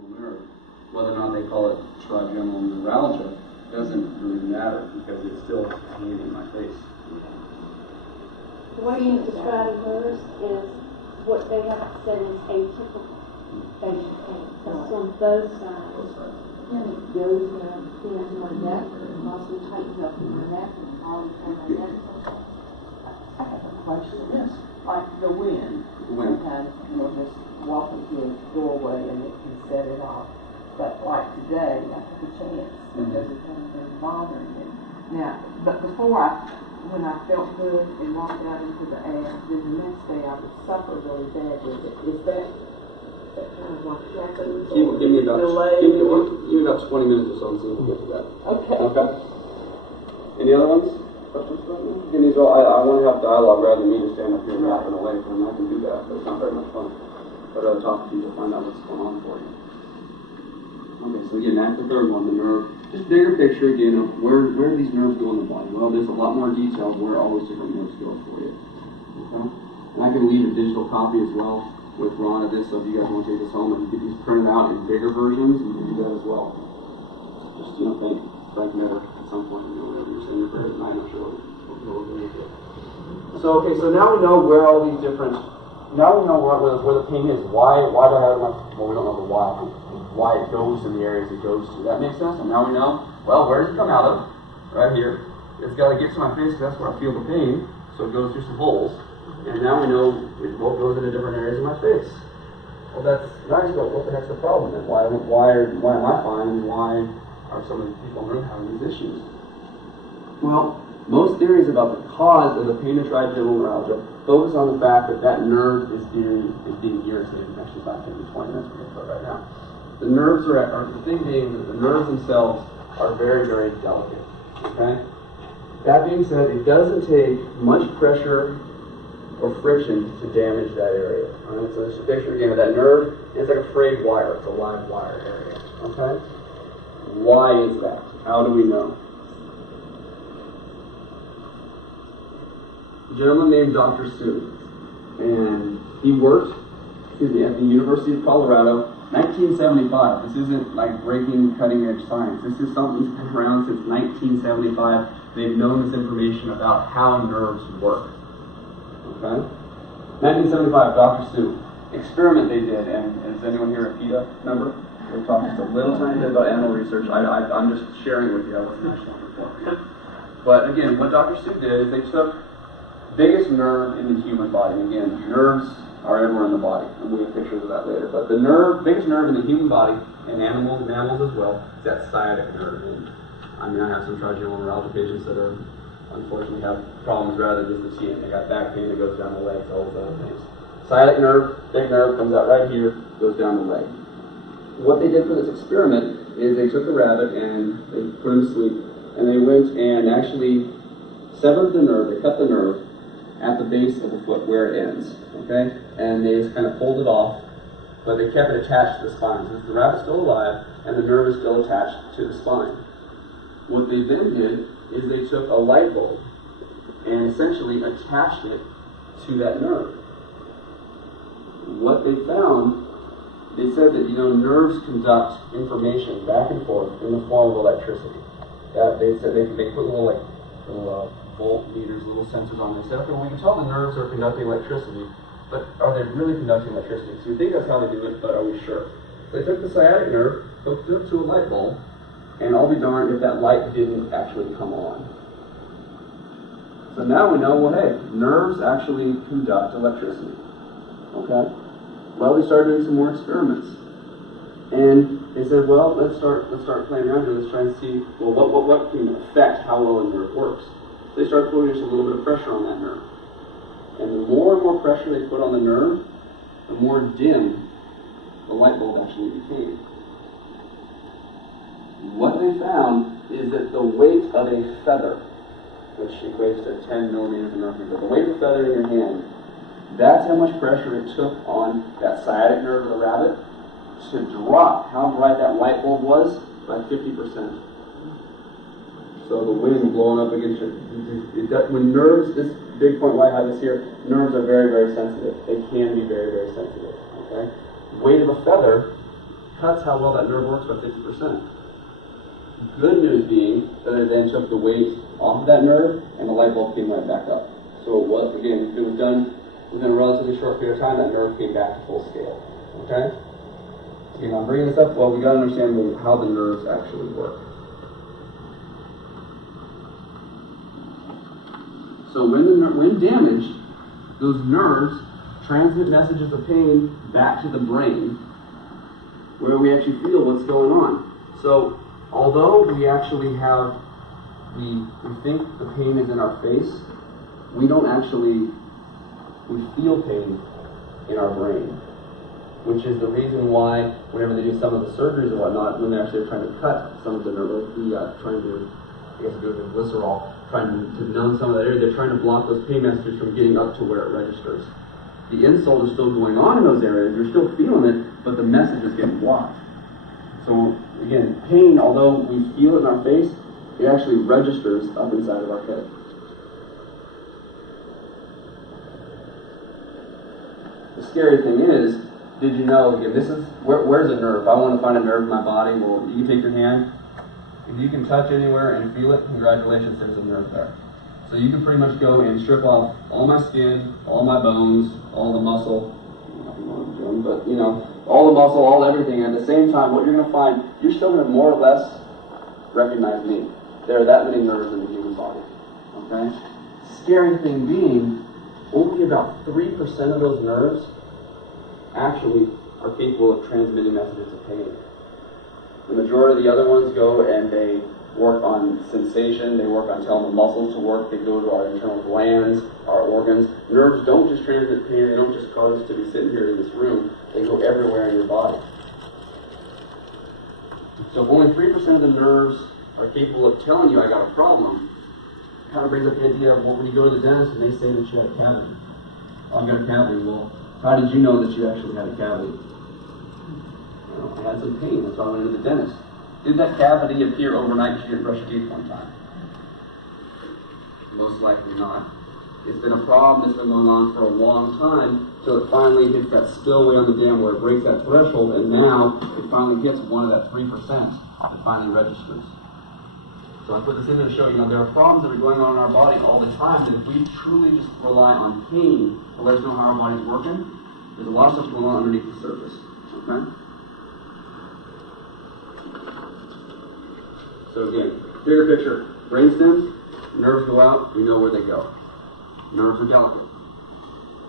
trigeminal nerve. Whether or not they call it trigeminal neuralgia doesn't really matter because it's still contained in my face. The way you describe hers is what they have said is atypical facial pain. That's on both sides. Both sides. And it goes into my neck, and also tightens up in my neck, and all in my neck. I have a question. Yes. Like the wind. The wind. Sometimes you'll just walk into a doorway and it can set it off. But like today, I took a chance because it hasn't been bothering me. Now, but before when I felt good and walked out into the air, then the next day I would suffer really bad with it. Is that kind of like happened? Give me about delayed? give me about 20 minutes or so and see if we get to that. Okay. Okay. Any other ones? Questions about me? Give me as well. I want to have dialogue rather than me just stand up here and yapping away from them. I can do that, but it's not very much fun. I'd rather talk to you to find out what's going on for you. Okay, so again, that's the third one, the nerve. Just bigger picture again of where do these nerves go in the body? Well, there's a lot more details where all those different nerves go for you. Okay? And I can leave a digital copy as well with Ron of this, so if you guys want to take this home and get these printed out in bigger versions, you can do that as well. Just, thank Frank Netter at some point, whatever you're saying your prayers at night, I'm sure we'll do it. So, okay, so now we know where all these different, now we know where the pain is. Why do I have my, well, we don't know the why it goes in the areas it goes to. That makes sense? And now we know, well, where does it come out of? Right here. It's got to get to my face because that's where I feel the pain. So it goes through some holes. And now we know it both goes into different areas of my face. Well, that's nice, but what the heck's the problem then? Why am I fine and why are some of these people having these issues? Well, most theories about the cause of the pain of trigeminal neuralgia focus on the fact that that nerve is being irritated. Actually, it's not going to be 20 minutes, we're going to put it right now. The nerves the thing being that the nerves themselves are very, very delicate. Okay? That being said, it doesn't take much pressure or friction to damage that area. Alright, so this is a picture again of that nerve. It's like a frayed wire, it's a live wire area. Okay? Why is that? How do we know? A gentleman named Dr. Sue, and he worked at the University of Colorado. 1975. This isn't like breaking cutting-edge science. This is something that's been around since 1975. They've known this information about how nerves work. Okay? 1975, Dr. Sue. Experiment they did, and is anyone here a PETA member? We're talking just a little tiny bit about animal research. I'm just sharing with you. I wasn't actually on the report. But again, what Dr. Sue did is they took the biggest nerve in the human body. Again, nerves are everywhere in the body, and we'll get pictures of that later. But the biggest nerve in the human body, and mammals as well, is that sciatic nerve. And I have some trigeminal neuralgia patients that unfortunately have problems rather than just the skin. They got back pain that goes down the legs, all those other things. Sciatic nerve, big nerve, comes out right here, goes down the leg. What they did for this experiment is they took a rabbit and they put him to sleep, and they went and actually severed the nerve, they cut the nerve at the base of the foot where it ends, okay? And they just kind of pulled it off, but they kept it attached to the spine. So the rabbit's still alive, and the nerve is still attached to the spine. What they then did is they took a light bulb and essentially attached it to that nerve. What they found, they said that, nerves conduct information back and forth in the form of electricity. They said they put little voltmeters, little sensors on there. They said, okay, well, we can tell the nerves are conducting electricity, but are they really conducting electricity? So we think that's how they do it, but are we sure? They took the sciatic nerve, hooked it up to a light bulb, and I'll be darned if that light didn't actually come on. So now we know, well, hey, nerves actually conduct electricity. Okay? Well, they started doing some more experiments. And they said, well, let's start playing around here. Let's try and see, well, what can affect how well a nerve works. So they started putting just a little bit of pressure on that nerve. And the more and more pressure they put on the nerve, the more dim the light bulb actually became. What they found is that the weight of a feather, which equates to 10 millimeters of mercury, but the weight of a feather in your hand, that's how much pressure it took on that sciatic nerve of the rabbit to drop how bright that light bulb was by 50%. So the wind blowing up against it, when nerves, this big point why I have this here, nerves are very, very sensitive. They can be very, very sensitive. Okay? The weight of a feather cuts how well that nerve works by 50%. Good news being that it then took the weight off of that nerve and the light bulb came right back up. So what, again, it was done within a relatively short period of time, that nerve came back to full scale. Okay? Again, I'm bringing this up, well, we got to understand how the nerves actually work. So when damaged, those nerves transmit messages of pain back to the brain, where we actually feel what's going on. So although we actually have, we think the pain is in our face, we don't actually, we feel pain in our brain, which is the reason why whenever they do some of the surgeries and whatnot, when they're actually trying to cut some of the nerve, trying to, I guess, do it with glycerol, trying to numb some of that area, they're trying to block those pain messages from getting up to where it registers. The insult is still going on in those areas, you're still feeling it, but the message is getting blocked. So again, pain, although we feel it in our face, it actually registers up inside of our head. The scary thing is, did you know, again, this is, where's a nerve? If I want to find a nerve in my body, well, you can take your hand, if you can touch anywhere and feel it, congratulations, there's a nerve there. So you can pretty much go and strip off all my skin, all my bones, all the muscle, but you know, all the muscle, all everything. At the same time, what you're going to find, you're still going to more or less recognize me. There are that many nerves in the human body. Okay? Scary thing being, only about 3% of those nerves actually are capable of transmitting messages of pain. The majority of the other ones go and they work on sensation, they work on telling the muscles to work, they go to our internal glands, our organs. Nerves don't just transmit pain, they don't just cause us to be sitting here in this room, they go everywhere in your body. So if only 3% of the nerves are capable of telling you I got a problem, it kind of brings up the idea of, well, when you go to the dentist and they say that you had a cavity. Oh, I've got a cavity. Well, how did you know that you actually had a cavity? You know, I had some pain, that's why I went to the dentist. Did that cavity appear overnight because you didn't brush your teeth one time? Most likely not. It's been a problem that's been going on for a long time till it finally hits that spillway on the dam where it breaks that threshold, and now it finally hits one of that 3% that finally registers. So I put this in there to show you, there are problems that are going on in our body all the time that if we truly just rely on pain to let us know how our body's working, there's a lot of stuff going on underneath the surface. Okay? So again, bigger picture, brain stems, nerves go out, we know where they go. Nerves are delicate.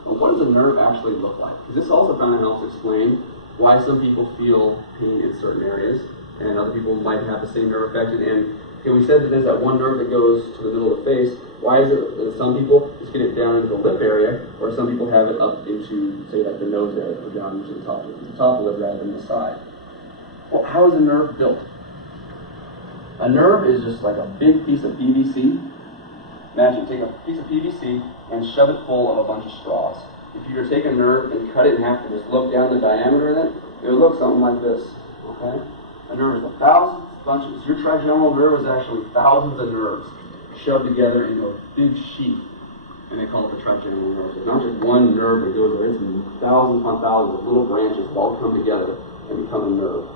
Well, what does a nerve actually look like? Because this also kind of helps explain why some people feel pain in certain areas, and other people might have the same nerve affected. And we said that there's that one nerve that goes to the middle of the face. Why is it that some people just get it down into the lip area, or some people have it up into, say, like the nose area, or down into the top of the lip rather than the side? Well, how is a nerve built? A nerve is just like a big piece of PVC. Imagine, take a piece of PVC and shove it full of a bunch of straws. If you were to take a nerve and cut it in half and just look down the diameter of it, it would look something like this. Okay? A nerve is a thousand bunches. Your trigeminal nerve is actually thousands of nerves shoved together into a big sheath, and they call it the trigeminal nerve. It's not just one nerve that goes there, it's thousands upon thousands of little branches that all come together and become a nerve.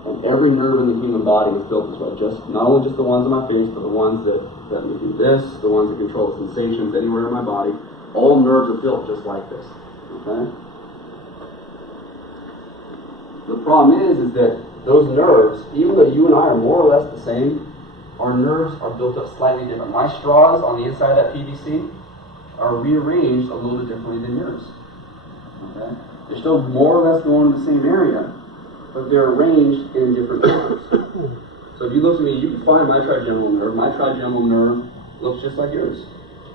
And every nerve in the human body is built this way. Just not only just the ones on my face, but the ones that let me do this, the ones that control the sensations anywhere in my body. All nerves are built just like this. Okay? The problem is that those nerves, even though you and I are more or less the same, our nerves are built up slightly different. My straws on the inside of that PVC are rearranged a little bit differently than yours. Okay? They're still more or less going to the same area, but they're arranged in different nerves. So if you look at me, you can find my trigeminal nerve. My trigeminal nerve looks just like yours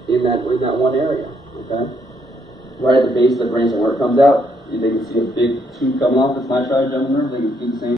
in that one area. Okay? Right at the base of the brain, so where it comes out, they can see a big tube coming off. It's my trigeminal nerve. They can do the same.